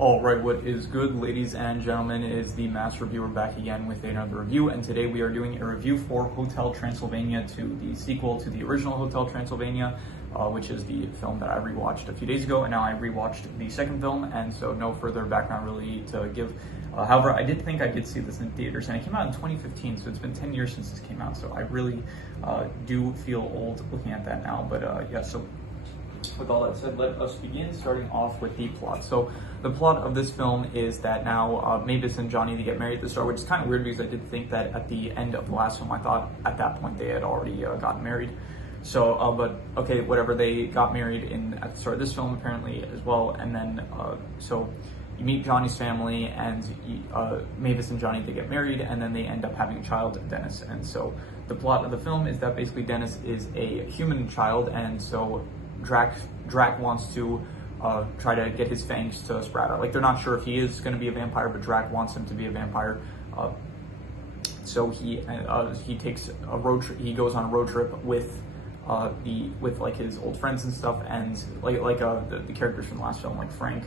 All right, what is good, ladies and gentlemen, is the Mass Reviewer back again with another review, and today we are doing a review for Hotel Transylvania, to the sequel to the original Hotel Transylvania, which is the film that I rewatched a few days ago, and now I rewatched the second film, and so no further background really to give. However, I did think I did see this in theaters, and it came out in 2015, so it's been 10 years since this came out, so I really do feel old looking at that now, but yeah, so with all that said, let us begin, starting off with the plot. So the plot of this film is that now Mavis and Johnny, they get married at the start, which is kind of weird because I did think that at the end of the last film, I thought at that point they had already gotten married. So, but okay, whatever, they got married at the start of this film apparently as well, and then so you meet Johnny's family, and Mavis and Johnny, they get married, and then they end up having a child, Dennis. And so the plot of the film is that basically Dennis is a human child, and so Drac wants to try to get his fangs to sprout out. Like, they're not sure if he is going to be a vampire, but Drac wants him to be a vampire. So he takes a road trip. He goes on a road trip with like his old friends and stuff, and like the characters from the last film, like Frank.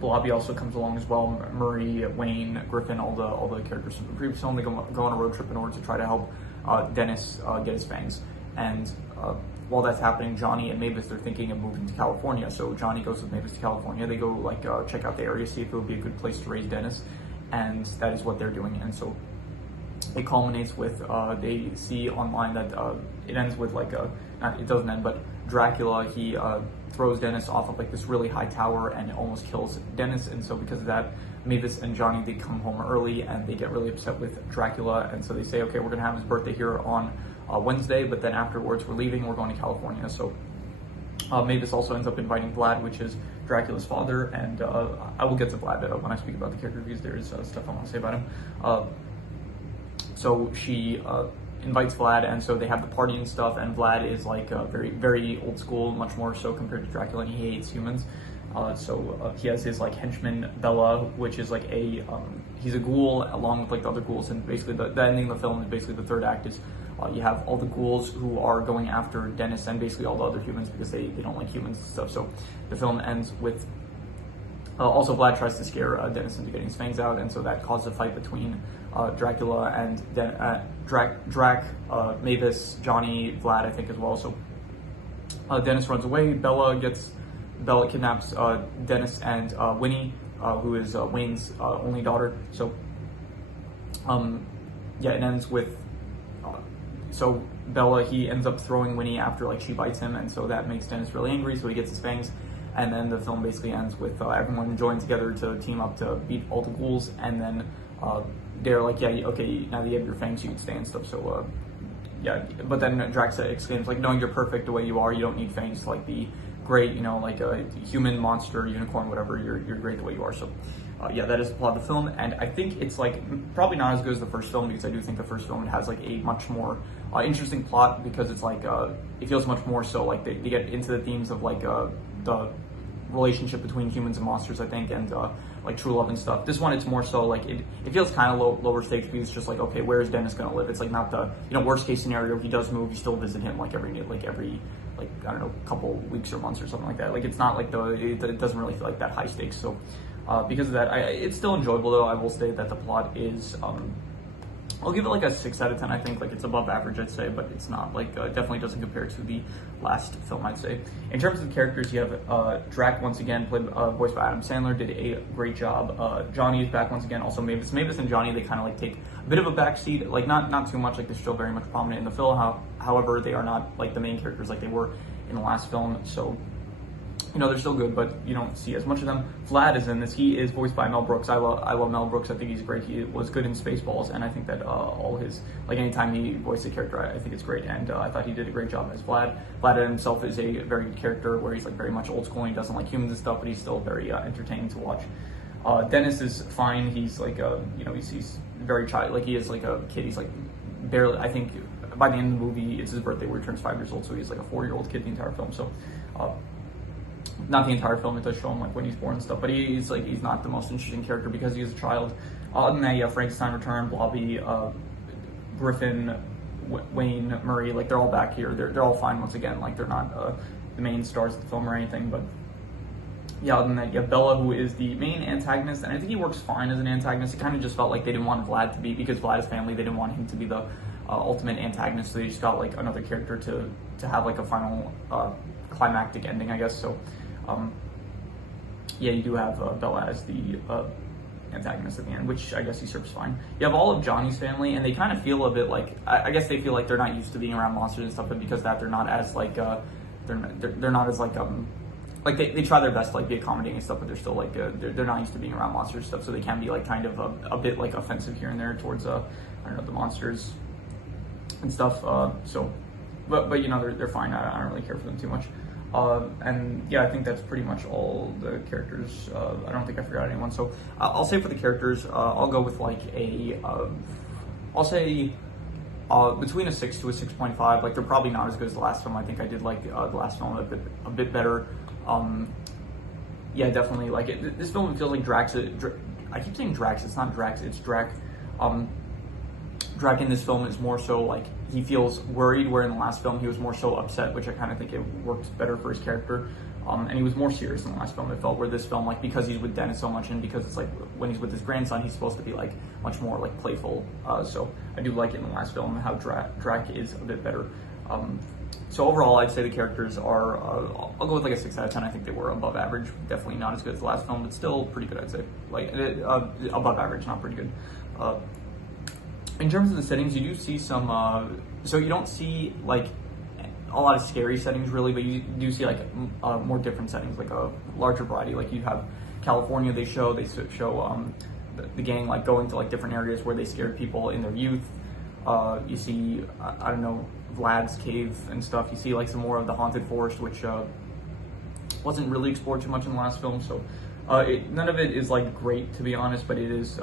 Blobby also comes along as well. Murray, Wayne, Griffin, all the characters from the previous film. They go on a road trip in order to try to help Dennis get his fangs. And while that's happening, Johnny and Mavis, they're thinking of moving to California. So Johnny goes with Mavis to California. They go check out the area, see if it would be a good place to raise Dennis, and that is what they're doing. And so it culminates with they see online that it ends with it doesn't end, but Dracula, he throws Dennis off of like this really high tower and it almost kills Dennis. And so because of that, Mavis and Johnny, they come home early and they get really upset with Dracula, and so they say, okay, we're gonna have his birthday here on Wednesday, but then afterwards we're leaving, we're going to California. So Mavis also ends up inviting Vlad, which is Dracula's father, and I will get to Vlad when I speak about the character reviews. There is stuff I want to say about him. So she invites Vlad, and so they have the party and stuff, and Vlad is like very, very old school, much more so compared to Dracula, and he hates humans. So he has his like henchman Bella, which is like he's a ghoul along with like the other ghouls, and basically the ending of the film is basically the third act is you have all the ghouls who are going after Dennis and basically all the other humans because they don't like humans and stuff. So the film ends with also Vlad tries to scare Dennis into getting his fangs out, and so that causes a fight between Dracula and Drac, Mavis, Johnny, Vlad, I think as well. So Dennis runs away. Bella kidnaps Dennis and Winnie, who is Wayne's only daughter. So yeah, it ends with so Bella, he ends up throwing Winnie after like she bites him, and so that makes Dennis really angry, so he gets his fangs. And then the film basically ends with everyone joining together to team up to beat all the ghouls, and then they're like, yeah, okay, now that you have your fangs, you can stay and stuff. So yeah, but then Drax exclaims like, no, you're perfect the way you are, you don't need fangs to like be great, you know, like a human, monster, unicorn, whatever, you're great the way you are. So yeah, that is the plot of the film, and I think it's like probably not as good as the first film, because I do think the first film has like a much more interesting plot, because it's like it feels much more so like they get into the themes of like the relationship between humans and monsters, I think, and like true love and stuff. This one, it's more so like it feels kind of lower stakes, because it's just like, okay, where is Dennis gonna live? It's like not the, you know, worst case scenario, he does move, you still visit him like every I don't know, couple weeks or months or something like that. Like, it's not like it doesn't really feel like that high stakes. So because of that, it's still enjoyable, though. I will say that the plot is I'll give it like a 6 out of 10. I think like it's above average, I'd say, but it's not like definitely doesn't compare to the last film, I'd say. In terms of the characters, you have Drac once again, voiced by Adam Sandler, did a great job. Johnny is back once again, also Mavis and Johnny, they kind of like take a bit of a backseat, like not too much, like they're still very much prominent in the film. However, they are not like the main characters like they were in the last film. So, you know, they're still good, but you don't see as much of them. Vlad is in this. He is voiced by Mel Brooks. I love Mel Brooks. I think he's great. He was good in Spaceballs, and I think that all his, like, anytime he voiced a character, I think it's great, and I thought he did a great job as Vlad. Vlad himself is a very good character, where he's like very much old school, and he doesn't like humans and stuff, but he's still very entertaining to watch. Dennis is fine. He's like you know, he's very child, like he is like a kid. He's like barely, I think by the end of the movie, it's his birthday where he turns 5 years old, so he's like a 4-year-old kid the entire film. So not the entire film, it does show him like when he's born and stuff, but he's not the most interesting character because he is a child. Other than that, yeah, Frankenstein Return, Blobby, Griffin, Wayne, Murray, like they're all back here. They're all fine once again. Like they're not the main stars of the film or anything, but yeah, other than that, you have Bella, who is the main antagonist, and I think he works fine as an antagonist. It kind of just felt like they didn't want Vlad to be, because Vlad is family, they didn't want him to be the ultimate antagonist, so they just got like another character to have like a final climactic ending, I guess. So, yeah, you do have Bella as the antagonist at the end, which I guess he serves fine. You have all of Johnny's family, and they kind of feel a bit like, I guess they feel like they're not used to being around monsters and stuff, but because of that, they're not as like they're not as like they try their best to like be accommodating and stuff, but they're still like they're not used to being around monsters and stuff, so they can be like kind of a bit like offensive here and there towards I don't know, the monsters and stuff. So, but you know, they're fine. I don't really care for them too much. And yeah, I think that's pretty much all the characters. I don't think I forgot anyone. So I'll say for the characters, I'll go with like I'll say between a 6 to a 6.5. Like, they're probably not as good as the last film. I think I did like the last film a bit better. Yeah, definitely. Like this film feels like Drax. I keep saying Drax. It's not Drax. It's Drac. Drac in this film is more so like he feels worried, where in the last film he was more so upset, which I kind of think it worked better for his character. And he was more serious in the last film, it felt, where this film, like, because he's with Dennis so much, and because it's like when he's with his grandson, he's supposed to be like much more like playful. So I do like it in the last film how Drac is a bit better. So overall, I'd say the characters are, I'll go with like a 6 out of 10. I think they were above average. Definitely not as good as the last film, but still pretty good, I'd say. Like, above average, not pretty good. In terms of the settings, you do see some, so you don't see like a lot of scary settings really, but you do see like more different settings, like a larger variety. Like you have California, they show the gang like going to like different areas where they scared people in their youth. You see, I don't know, Vlad's cave and stuff. You see like some more of the haunted forest, which wasn't really explored too much in the last film. So none of it is like great, to be honest, but it is,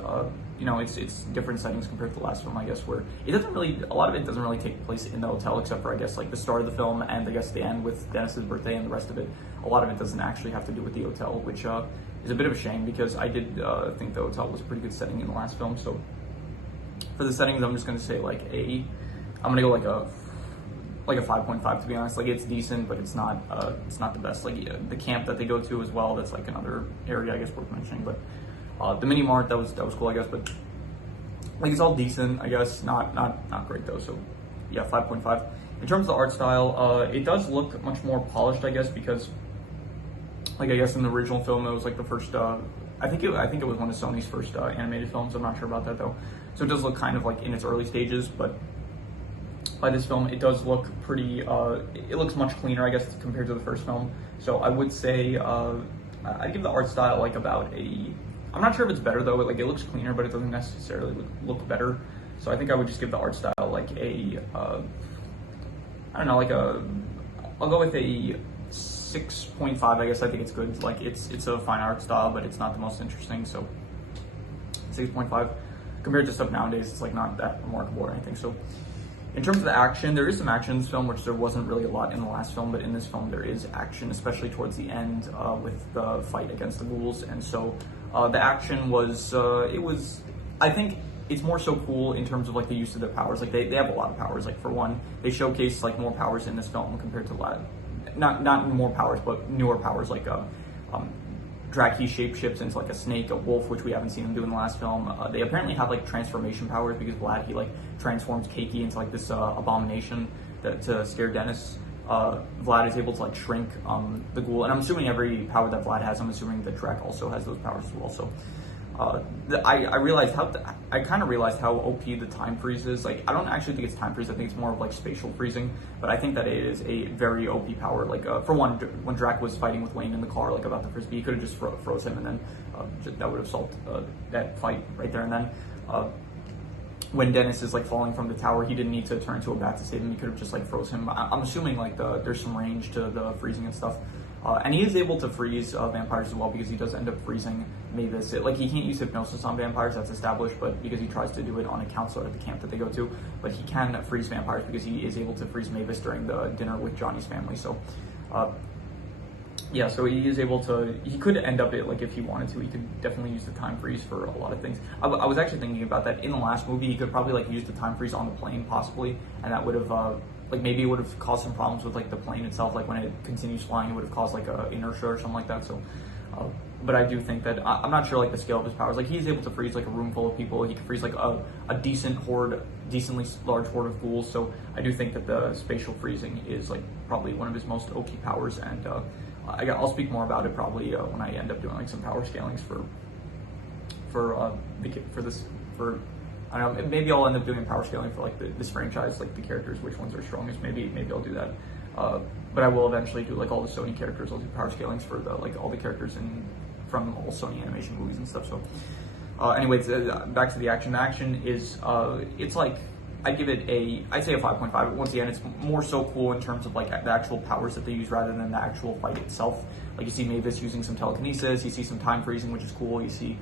you know, it's different settings compared to the last film, I guess, where it doesn't really, a lot of it doesn't really take place in the hotel, except for, I guess, like the start of the film and I guess the end with Dennis's birthday, and the rest of it, a lot of it doesn't actually have to do with the hotel, which is a bit of a shame, because I did think the hotel was a pretty good setting in the last film. So for the settings, I'm just going to say like I'm going to go like a 5.5, to be honest. Like, it's decent, but it's not the best. Like, the camp that they go to as well, that's like another area I guess worth mentioning. But the mini mart, that was cool, I guess. But like, it's all decent, I guess. Not great though. So yeah, 5.5. In terms of the art style, it does look much more polished, I guess, because like, I guess in the original film it was like the first. I think it was one of Sony's first animated films. I'm not sure about that though. So it does look kind of like in its early stages, but by this film, it does look pretty, it looks much cleaner, I guess, compared to the first film. So I would say, I'd give the art style like about I'm not sure if it's better though, like it looks cleaner, but it doesn't necessarily look better. So I think I would just give the art style like I don't know, like I'll go with a 6.5, I guess. I think it's good. Like, it's a fine art style, but it's not the most interesting, so 6.5. Compared to stuff nowadays, it's like not that remarkable or anything. So in terms of the action, there is some action in this film, which there wasn't really a lot in the last film, but in this film there is action, especially towards the end with the fight against the ghouls. And so the action was, I think it's more so cool in terms of like the use of their powers. Like they have a lot of powers. Like, for one, they showcase like more powers in this film compared to not more powers, but newer powers, like Drac, he shapeshifts into like a snake, a wolf, which we haven't seen him do in the last film. They apparently have like transformation powers, because Vlad, he like transforms Keiki into like this abomination to scare Dennis. Vlad is able to like shrink the ghoul, and I'm assuming every power that Vlad has, I'm assuming that Drac also has those powers as well. So I realized I kind of realized how OP the time freeze is. Like, I don't actually think it's time freeze. I think it's more of like spatial freezing. But I think that it is a very OP power. Like, for one, when Drac was fighting with Wayne in the car, like about the frisbee, he could have just froze him, and then that would have solved that fight right there and then. When Dennis is like falling from the tower, he didn't need to turn to a bat to save him. He could have just like froze him. I'm assuming like there's some range to the freezing and stuff. And he is able to freeze vampires as well, because he does end up freezing Mavis. Like, he can't use hypnosis on vampires, that's established, but because he tries to do it on a counselor at the camp that they go to. But he can freeze vampires, because he is able to freeze Mavis during the dinner with Johnny's family. So, yeah, so he is able to, he could end up it, like, if he wanted to, he could definitely use the time freeze for a lot of things. I was actually thinking about that. In the last movie, he could probably, like, use the time freeze on the plane, possibly, and that would have, like, maybe it would have caused some problems with like the plane itself. Like, when it continues flying, it would have caused like a inertia or something like that. So But I do think that I'm not sure like the scale of his powers. Like he's able to freeze like a room full of people. He can freeze like a decently large horde of ghouls. So I do think that the spatial freezing is like probably one of his most OP powers. And I'll speak more about it probably when I end up doing like some power scalings for I don't know, maybe I'll end up doing power scaling for like this franchise, like the characters, which ones are strongest. Maybe I'll do that. But I will eventually do like all the Sony characters. I'll do power scalings for all the characters from all Sony animation movies and stuff. So, anyways, back to the action. The action is it's like I'd say a 5.5. Once again, it's more so cool in terms of like the actual powers that they use rather than the actual fight itself. Like you see Mavis using some telekinesis, you see some time freezing, which is cool. You see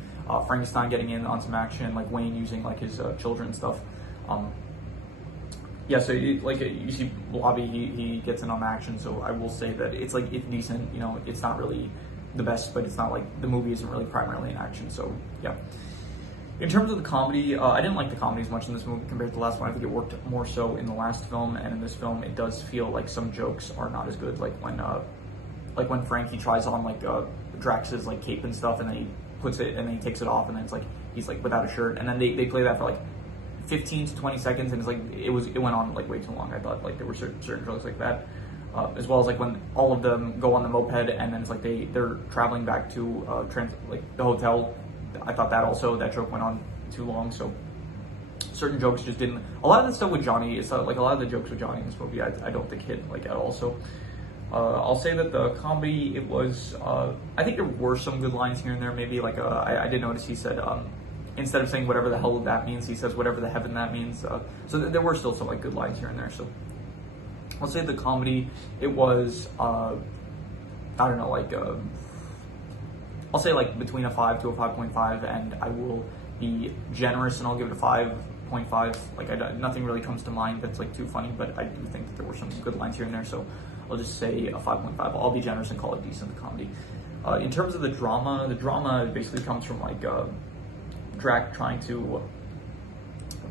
Frankenstein getting in on some action, like Wayne using like his children stuff. Yeah, so you see Blobby, he gets in on action. So I will say that it's decent. You know, it's not really the best, but it's not like the movie isn't really primarily in action. So yeah. In terms of the comedy, I didn't like the comedy as much in this movie compared to the last one. I think it worked more so in the last film, and in this film, it does feel like some jokes are not as good. Like when Frankie tries on like Drax's like cape and stuff, and then he puts it and then he takes it off, and then it's like he's like without a shirt, and then they play that for like 15 to 20 seconds, and it's like it went on like way too long. I thought like there were certain jokes like that, as well as like when all of them go on the moped, and then it's like they're traveling back to the hotel. I thought that joke went on too long, so certain jokes just didn't. A lot of the stuff with Johnny, it's like a lot of the jokes with Johnny in this movie, I don't think hit like at all. So I'll say that the comedy, it was. I think there were some good lines here and there. Maybe like I did notice he said instead of saying whatever the hell that means, he says whatever the heaven that means. So there were still some like good lines here and there. So I'll say the comedy, it was. I don't know, like. I'll say like between a 5 to a 5.5, and I will be generous and I'll give it a 5.5. Like nothing really comes to mind that's like too funny, but I do think that there were some good lines here and there, so I'll just say a 5.5. I'll be generous and call it decent comedy. In terms of the drama basically comes from like Drac trying to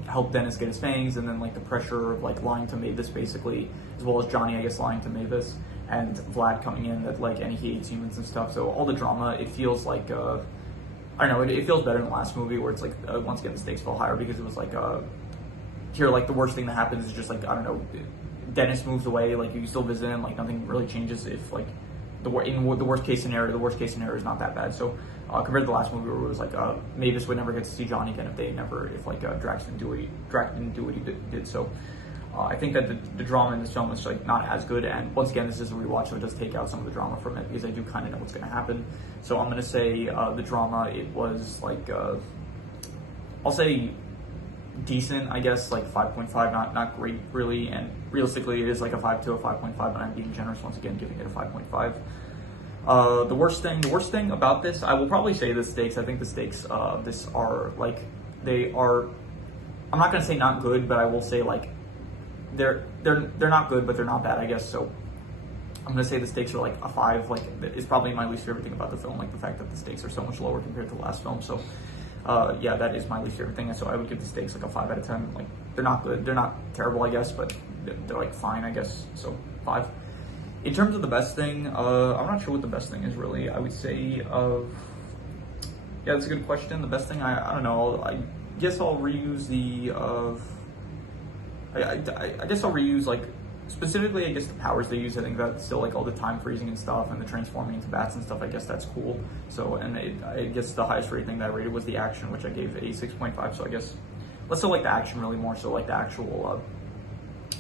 help Dennis get his fangs, and then like the pressure of like lying to Mavis basically, as well as Johnny, I guess, lying to Mavis, and Vlad coming in that like, and he hates humans and stuff. So all the drama, it feels like I don't know, it feels better in the last movie where it's like once again the stakes felt higher, because it was like here like the worst thing that happens is just like, I don't know, Dennis moves away, like you still visit him, like nothing really changes if like the worst case scenario is not that bad. So compared to the last movie where it was like Mavis would never get to see Johnny again if Drax didn't do what he did. So I think that the drama in this film is like not as good, and once again this is a rewatch, so it does take out some of the drama from it because I do kind of know what's going to happen. So I'm going to say the drama, it was like I'll say decent, I guess, like 5.5, not great really, and realistically it is like a 5 to a 5.5, but I'm being generous once again, giving it a 5.5. The worst thing about this, I will probably say the stakes. I think the stakes this are like, they are, I'm not going to say not good, but I will say like they're not good, but they're not bad, I guess. So I'm gonna say the stakes are like a 5. Like it's probably my least favorite thing about the film, like the fact that the stakes are so much lower compared to the last film. So yeah, that is my least favorite thing. So I would give the stakes like a 5 out of 10. Like they're not good, they're not terrible, I guess, but they're like fine, I guess. So 5. In terms of the best thing, I'm not sure what the best thing is really. I would say yeah, that's a good question. The best thing, I don't know. I guess I'll reuse the I guess I'll reuse like specifically, I guess, the powers they use. I think that's still like all the time freezing and stuff, and the transforming into bats and stuff. I guess that's cool. So, and I guess the highest rated thing that I rated was the action, which I gave a 6.5. So I guess let's still like the action really more. So like the actual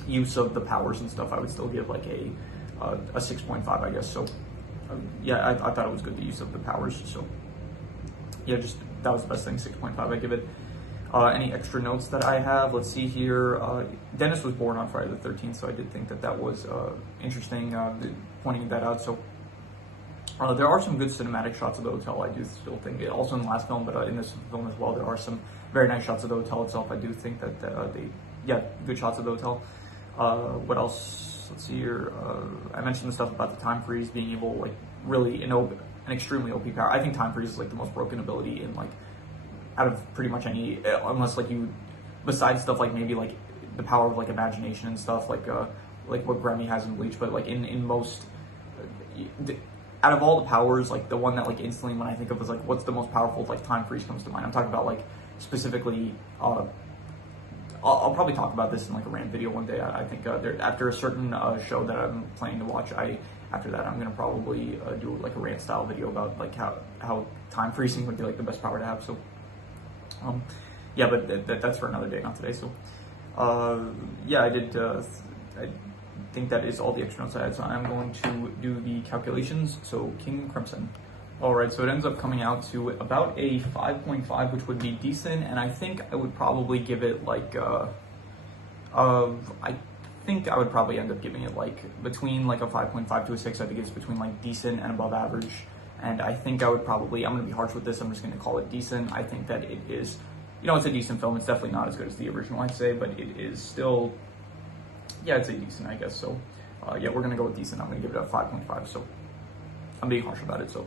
use of the powers and stuff, I would still give like a 6.5, I guess. So yeah, I thought it was good, the use of the powers. So yeah, just that was the best thing. 6.5. I give it. Any extra notes that I have? Let's see here. Dennis was born on Friday the 13th, so I did think that was interesting, pointing that out. So there are some good cinematic shots of the hotel. I do still think, also in the last film, but in this film as well, there are some very nice shots of the hotel itself. I do think that good shots of the hotel. What else? Let's see here. I mentioned the stuff about the time freeze being able, like, really an extremely OP power. I think time freeze is like the most broken ability in like out of pretty much any, unless like you, besides stuff like maybe like the power of like imagination and stuff like what Grammy has in Bleach, but like in most, out of all the powers, like the one that like instantly when I think of is like what's the most powerful, like time freeze comes to mind. I'm talking about like specifically. I'll probably talk about this in like a rant video one day. I think after a certain show that I'm planning to watch, after that I'm gonna probably do like a rant style video about like how time freezing would be like the best power to have. So yeah, but that's for another day, not today. So yeah, I think that is all the extra notes I had. So I'm going to do the calculations. So King Crimson. All right, so it ends up coming out to about a 5.5, which would be decent, and I think I would probably give it like, I think I would probably end up giving it like between like a 5.5 to a 6. I think it's between like decent and above average, and I think I would probably, I'm gonna be harsh with this, I'm just gonna call it decent. I think that it is, you know, it's a decent film. It's definitely not as good as the original, I'd say, but it is still, yeah, it's a decent, I guess. So yeah, we're gonna go with decent. I'm gonna give it a 5.5, so I'm being harsh about it, so.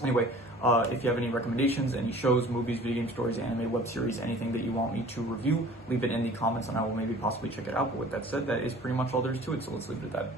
Anyway, if you have any recommendations, any shows, movies, video game stories, anime, web series, anything that you want me to review, leave it in the comments and I will maybe possibly check it out. But with that said, that is pretty much all there is to it, so let's leave it at that.